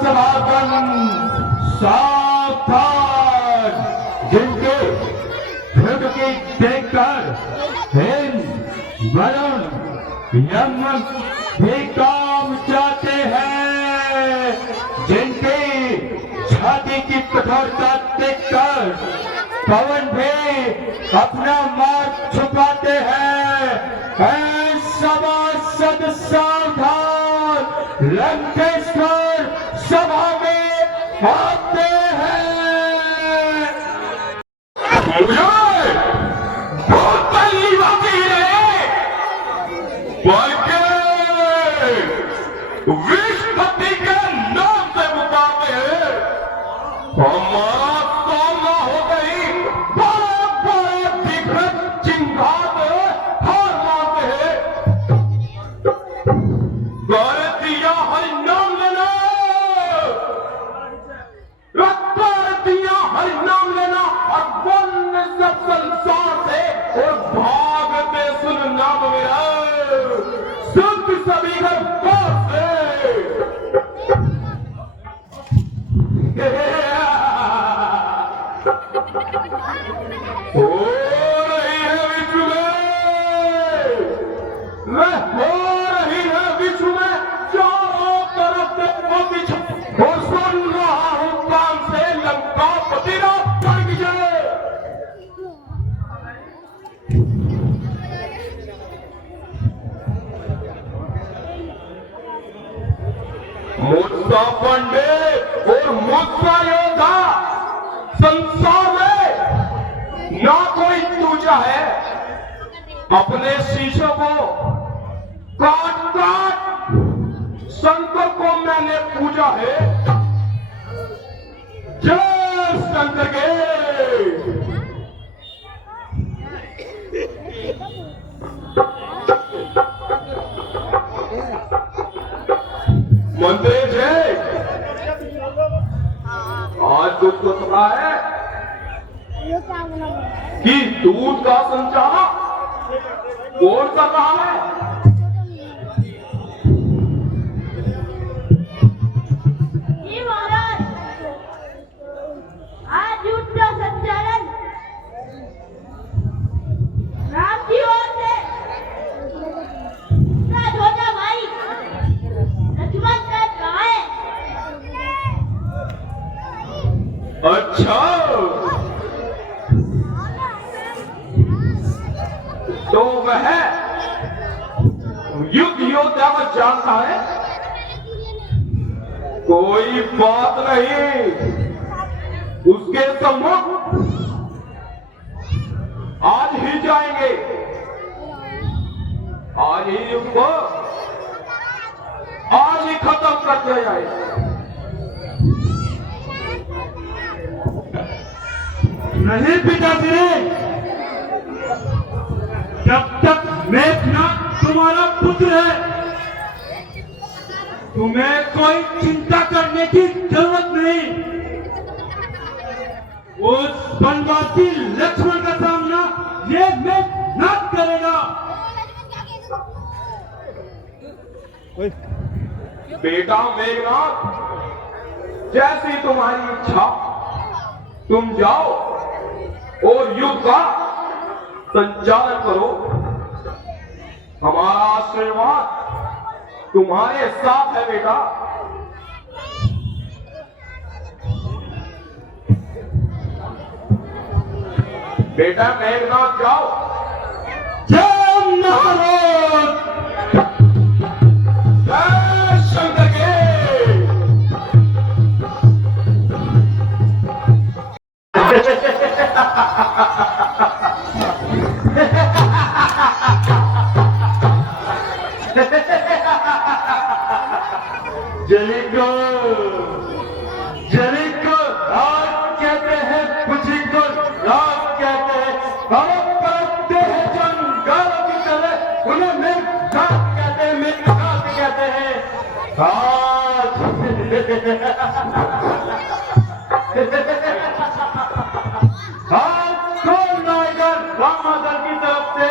सभागण सावधान, जिनके युग की देखकर हिंद वरुण यमन भी काम चाहते हैं, जिनकी छाती की कठोरता देखकर पवन भी अपना मार्ग छुपाते हैं। सभासद सावधान, लंकेश्वर सभा में आते हैं। बहुत पहली बाकी है, बल्कि विश्वपति के नाम से मुकाबले हैं। हमारा सामना हो गई, बड़े बड़े दिग्गज चिंगार हार मानते हैं। भारतीय हरि नाम लेना, भारतीय हरि नाम लेना और वन सब संसार से और भागते सुन नाम मेरा सुख सभी का पास है। हो रही है विश्व में, हो रही है विश्व में, चारों तरफ से पीछे और सुन रहा हूं काम से लंकापति राम पड़ जाए। मुझसा पंडित और मुझसा योद्धा संसार में ना कोई दूजा है। अपने शीशों को काट काट संतों को मैंने पूजा है। जय शंकर के। मंत्री जय, आज कुछ तो सुना है कि दूध का संचालक बोर्ड कर रहा है। जी महाराज, आज दूध का संचालन राम की ओर से छोटा भाई लक्ष्मण कर रहा है। अच्छा, तो वह युद्ध योद्धा को जानता है। कोई बात नहीं, उसके सम्मुख आज ही जाएंगे। आज ही युद्ध को आज ही खत्म कर दिया जाए। नहीं पिताश्री, जब तक मेघनाथ तुम्हारा पुत्र है, तुम्हें कोई चिंता करने की जरूरत नहीं। उस वनवासी लक्ष्मण का सामना ये मेघनाथ करेगा। बेटा मेघनाथ, जैसी तुम्हारी इच्छा, तुम जाओ और युद्ध का संचालन करो। हमारा आशीर्वाद तुम्हारे साथ है बेटा। बेटा मेघनाथ जाओ। जय महाराज। जय शंकर के। जलिको जलिको रात कहते हैं, खुशी को रात कहते हैं। हम परखते हैं जंगालों की तरह, उन्हें मेघनाथ कहते हैं, मेघनाथ कहते हैं। आज कौन आएगा रामादल की तरफ से,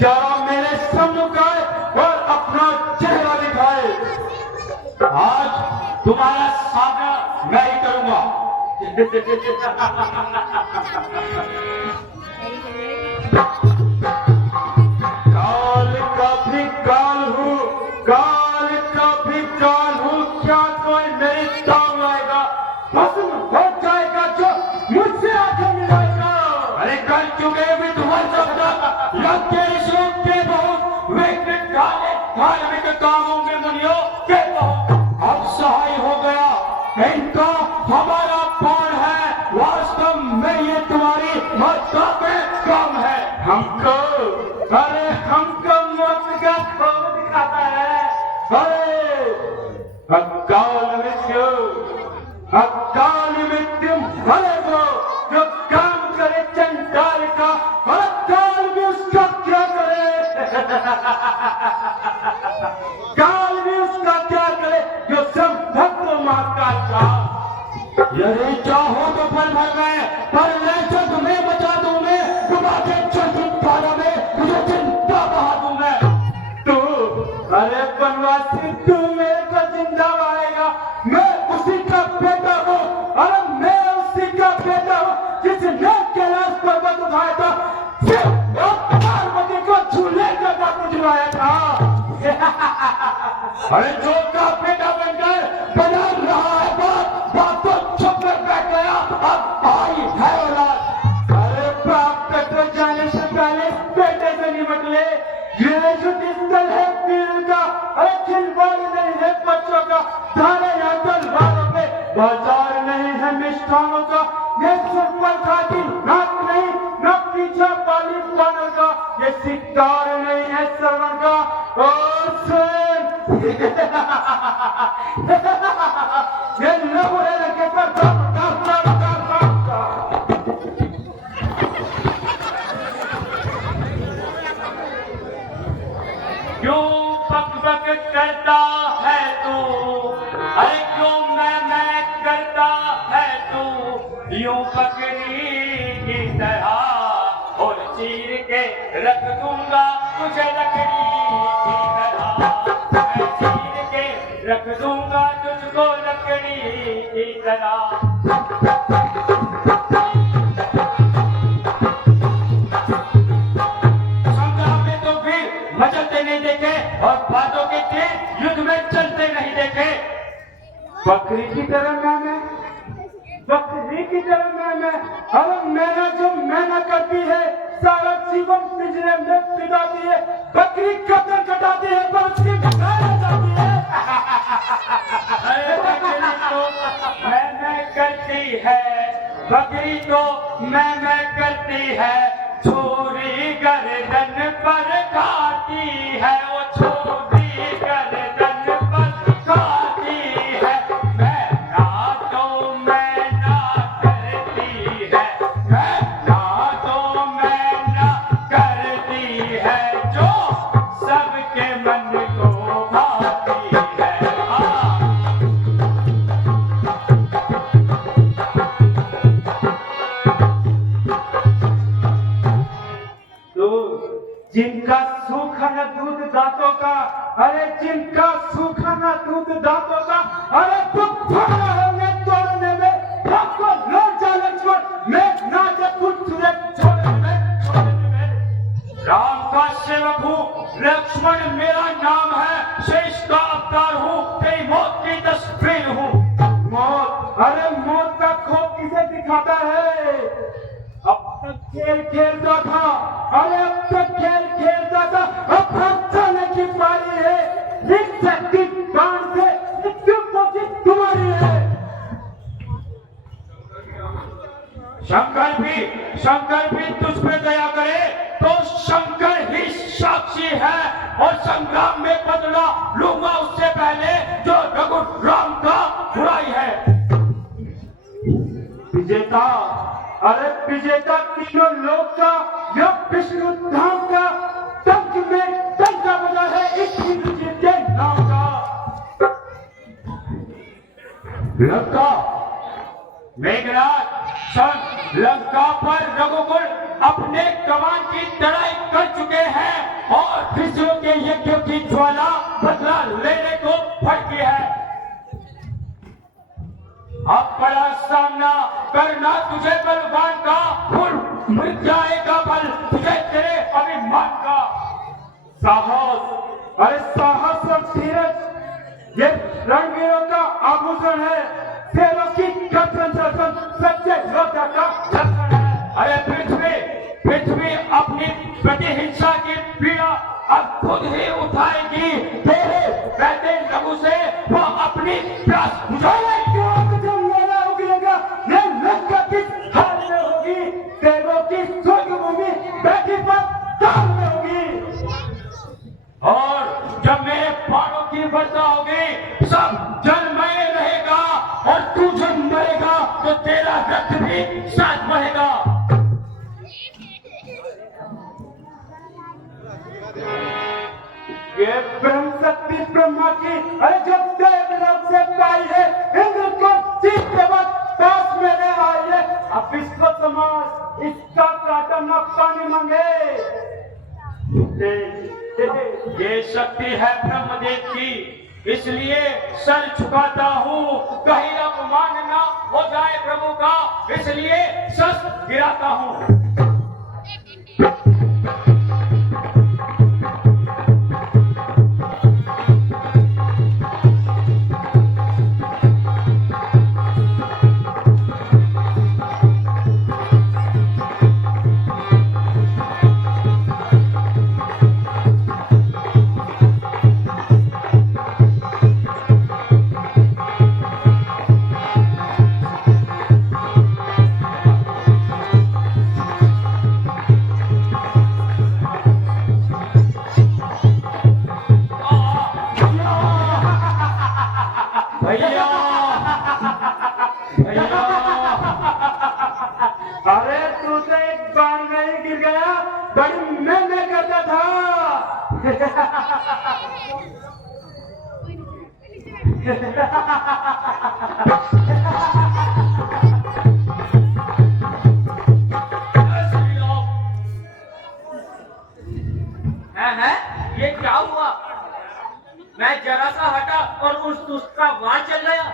जरा मेरे सम्मुख आए और अपना चेहरा दिखाए। आज तुम्हारा काल का भी काल हूँ, काल का भी काल हूँ, क्या कोई मेरी टांग आएगा? भस्म हो जाएगा जो मुझसे आगे मिलाएगा। अरे कर चुके विध्वंस अब तक यज्ञ ऋषियों के बहुत, विघ्न डाले धार्मिक कामों में मुनियों के बहुत। अब सहाय हो गया इनका हमारा प्राण है, वास्तव में ये तुम्हारी मौत पे कम है। हमको, अरे हमको मौत का खौफ दिखाता है। अरे अकाल मृत्यु, अकाल मृत्यु भले वो जो काम करे चंडाल का, और अकाल भी उसका क्या करे। काल भी उसका क्या करे जो सब भक्तों महाकाल का। यदि चाहो तो फल भर गए, पर मैं जो तुम्हें बचा दूं, मैं डुबा के चंद्रतारा में तुझे जिंदा बहा दूं मैं। तू, अरे बनवासी, तू मेरे को जिंदा बहाएगा। मैं उसी का बेटा हूँ, अरे मैं उसी का बेटा हूँ जिसने कैलाश पर्वत उठाया था, सिर्फ पार्वती को झूले का बापू झुलाया था। अरे जो का बेटा बनकर बना रहा है बाप तो चुप कर बैठ गया, अब भाई है औलाद। अरे बाप का तो जाने से पहले बेटे से निपट ले। ये जो स्थल है पीर का, अरे खिलवाड़ी नहीं है बच्चों का, धारे या तलवारों पे बाजार नहीं है मिष्ठानों का। ये सिर पर खाती नाक नहीं, न पीछा पाली बानर का, ये शिकार नहीं है श्रवण का। और सुन ये लबुरे लगे पर क्यों बक बक करता है तू, अरे क्यों मैं करता है तू, यूं बकरी की तरह और चीर के रख दूंगा तुझे लकड़ी की तरह। मैं चीर के रख दूंगा तुझको लकड़ी की तरह। संग्राम में तो फिर मचलते नहीं देखे और बातों के तीर युद्ध में चलते नहीं देखे। बकरी की तरह मैं, बकरी की तरह मैं, अरे मैना जो मैना करती है सारा जीवन पिंजरे में पिटाती है। बकरी कतर कटाती है पर उसकी गाय जाती है। अरे बकरी तो मैं करती है, बकरी तो मैं करती है, छोरी गर्दन पर खाती है, वो छोरी गर्दन पर खाती है। मैं ना करती है, मैं ना करती है, जो सबके मन को भाती है। जिनका सूखा न दूध दांतों का, अरे जिनका सूखा न दूध दांतों का, अरे तुम होंगे तोड़ने में, आपको लौट जा लक्ष्मण, मैं ना जब तुझे छोड़ने में। राम का सेवक हूँ, लक्ष्मण मेरा नाम है, शेष का अवतार हूँ, तेरी मौत की तस्वीर हूँ। मौत, अरे मौत का खौफ किसे दिखाता है? अब तक खेल खेलता था, अरे अब तक खेल खेलता था, अब बचाने की बारी है। इस शक्ति बाण से मृत्यु पहुंची तुम्हारी है। शंकर भी तुझ पे दया करे तो शंकर ही साक्षी है, और संग्राम में बदला लूंगा उससे पहले जो रघुराम का बुराई है। विजेता, अरे विजेता तीनों लोक का, यह विष्णु धाम का, टंक में टंका बजा है इस इंद्रजीत के नाम का। लंका, मेघनाथ सन लंका पर रघुकुल अपने कमान की लड़ाई कर चुके हैं, और ऋषियों के यज्ञ की ज्वाला बदला लेने को भड़की है। अब बड़ा सामना करना तुझे बलवान का, और मिट जाएगा बल तुझे तेरे अभिमान का। साहस, अरे साहस और धीरज ये रणवीरों का आभूषण है, शेरों की गर्दन सच्चे योद्धा का लक्षण है। अरे पृथ्वी अपनी प्रतिहिंसा की पीड़ा अब खुद ही उठाएगी, तेरे बैठे लहू से वो अपनी प्यास बुझाएगी। किस हाल में होगी, देवों की स्वर्ग भूमि बैठी पर काल में होगी। और जब मेरे बाणों की वर्षा होगी, सब जलमय रहेगा, और तू जब मरेगा तो तेरा रक्त भी साथ बहेगा। ये ब्रह्म शक्ति ब्रह्मा की, अरे जो देवलोक से पाई है, इंद्र को जीतते वक्त पास मेरे आई है। अब विश्व समाज इसका काटा न पानी मांगे। ये शक्ति है ब्रह्मदेव की, इसलिए सर झुकाता हूँ, कहीं अपमान न हो जाए प्रभु का, इसलिए शस्त्र गिराता हूँ। अरे तू तो एक बार में ही गिर गया, बड़ी मैं करता था। ये क्या हुआ? मैं जरा सा हटा और उस दुष्ट का वार चल गया।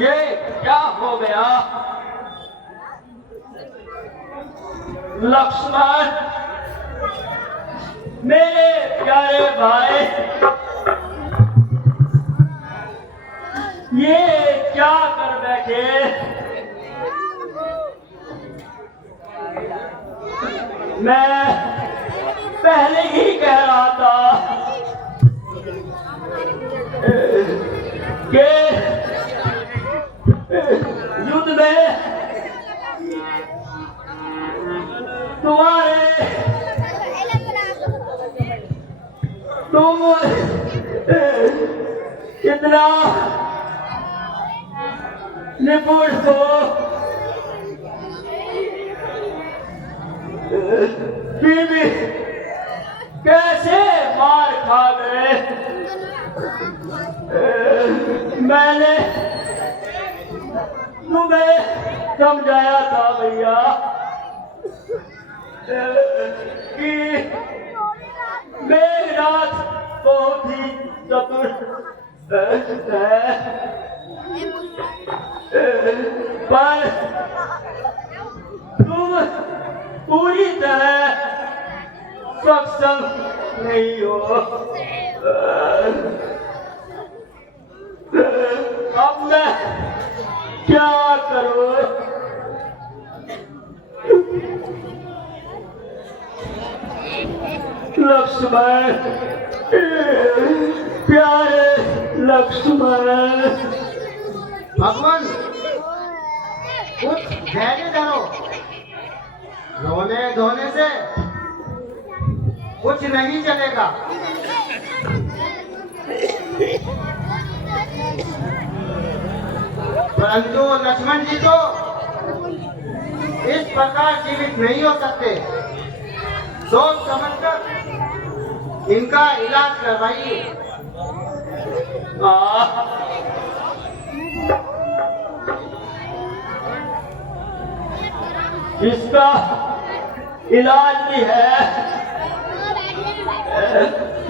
ये क्या हो गया? लक्ष्मण, मेरे प्यारे भाई, ये क्या कर बैठे? मैं पहले ही कह रहा था कि युद्ध में तुम इतना निपुण हो, फिर भी कैसे मार खा गए? मैंने तुम्हें समझाया था भैया कि मेघनाथ बहुत ही चतुर है, पर तुम पूरी तरह सक्षम नहीं हो। अब मैं क्या करूं? लक्ष्मण, प्यारे लक्ष्मण। भगवान कुछ धैर्य धरो, रोने धोने से कुछ नहीं चलेगा। परंतु लक्ष्मण जी तो इस प्रकार जीवित नहीं हो सकते। सोच समझकर इनका इलाज करवाइए। इसका इलाज भी है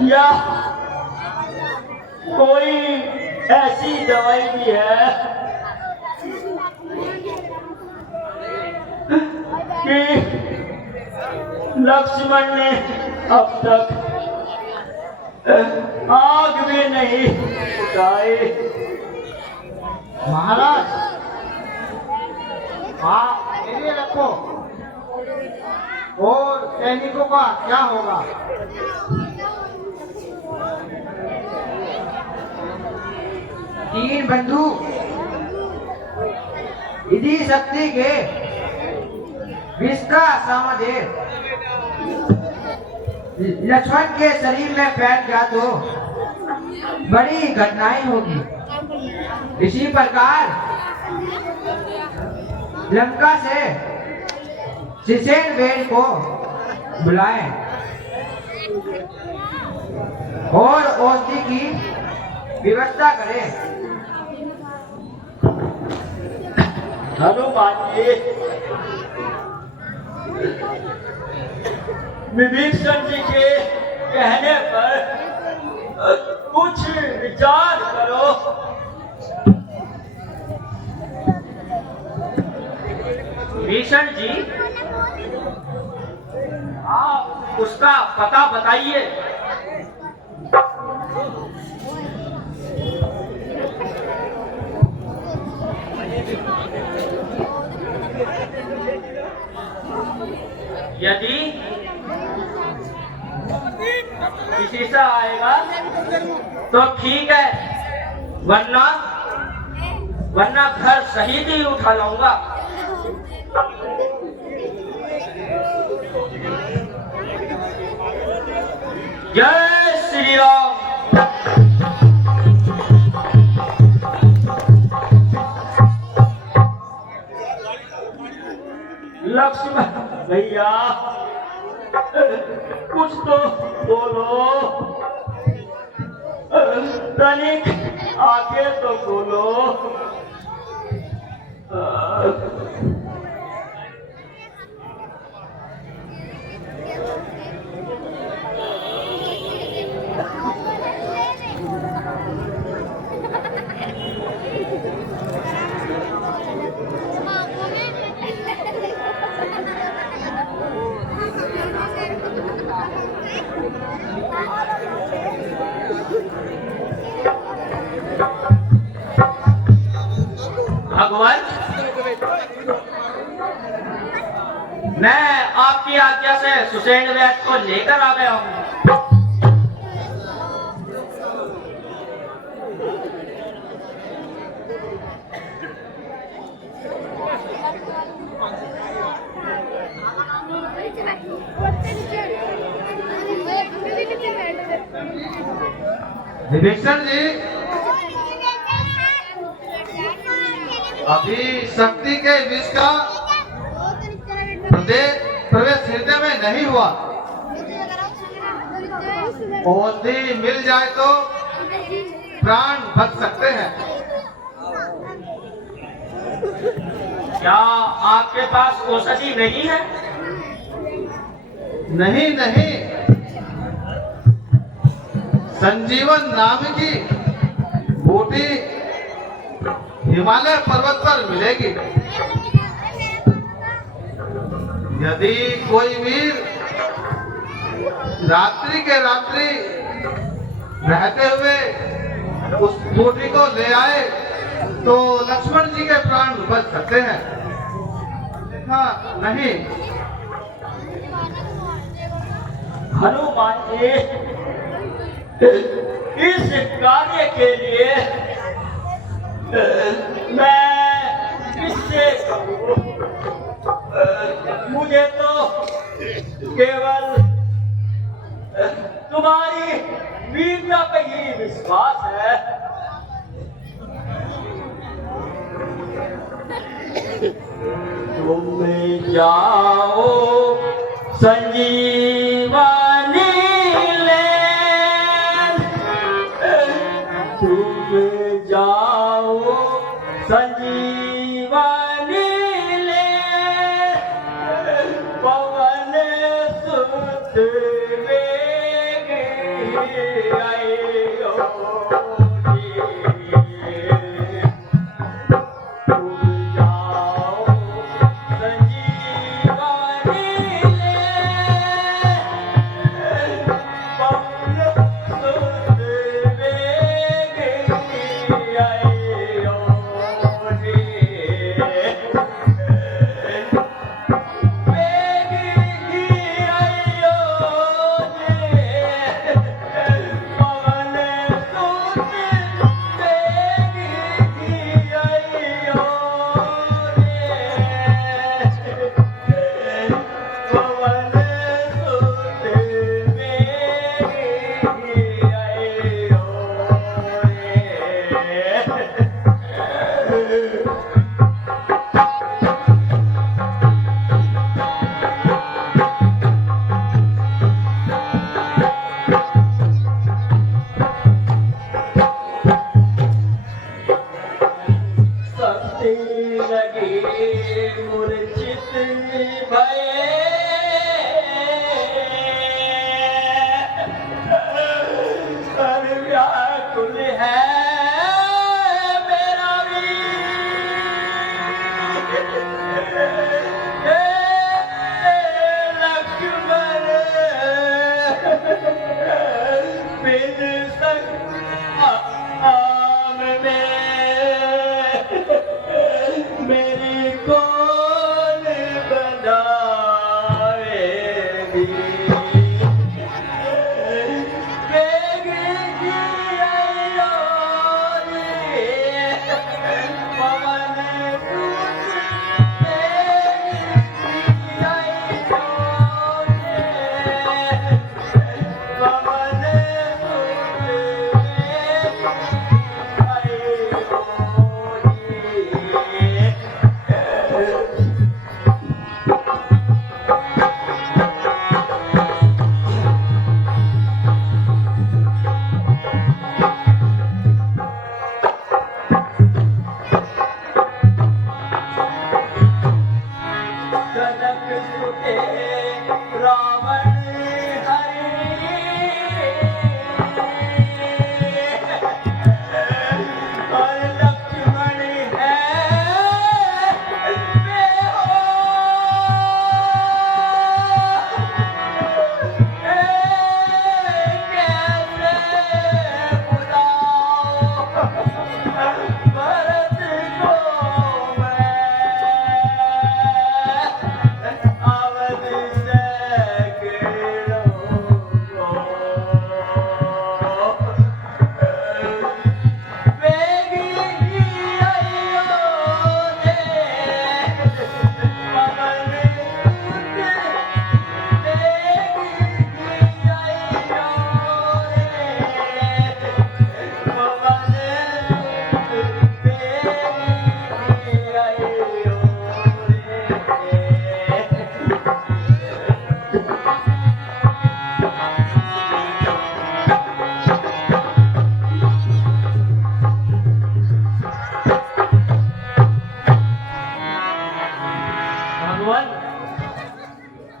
या कोई ऐसी दवाई भी है कि लक्ष्मण ने अब तक आग भी नहीं उठाई? महाराज, आप ये रखो। और सैनिकों का क्या होगा? तीन बंदूक यदि शक्ति के विष का सामदेव लक्ष्मण के शरीर में फैल गया तो बड़ी घटनाएं होगी। इसी प्रकार लंका से शिशेन वेद को बुलाएं और औषधि की व्यवस्था करें। हनुमान जी, विभीषण जी के कहने पर कुछ विचार करो। भीषण जी, आप उसका पता बताइए। यदि किसी से आएगा तो ठीक है, वरना घर शहीद ही उठा लाऊंगा। जय श्री राम। लक्ष्मण भैया, कुछ तो बोलो, तनिक आके तो बोलो। भगवान, मैं आपकी आज्ञा से सुसेन वैद्य को लेकर आ गया हूँ। विभीषण जी, अभी शक्ति के विष का प्रवेश हृदय में नहीं हुआ। औषधि मिल जाए तो प्राण बच सकते हैं। क्या आपके पास औषधि नहीं है? नहीं नहीं, संजीवन नाम की बूटी हिमालय पर्वत पर मिलेगी। यदि कोई वीर रात्रि के रात्रि रहते हुए उस बूटी को ले आए तो लक्ष्मण जी के प्राण बच सकते हैं। हाँ नहीं, हनुमान जी, इस कार्य के लिए मैं किससे कहूँ? मुझे तो केवल तुम्हारी वीरता पे ही विश्वास है। तुम जाओ संजीवनी ले, तुम जाओ संजीवनी ले, पवन सुत वेग आयो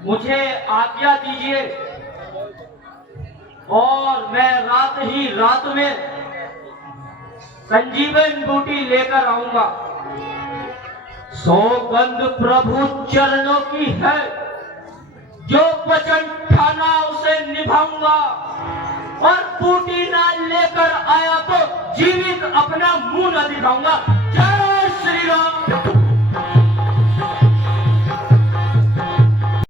मुझे आज्ञा दीजिए और मैं रात ही रात में संजीवन बूटी लेकर आऊंगा। सौगंध प्रभु चरणों की है, जो वचन ठाना उसे निभाऊंगा, और बूटी ना लेकर आया तो जीवित अपना मुंह न दिखाऊंगा।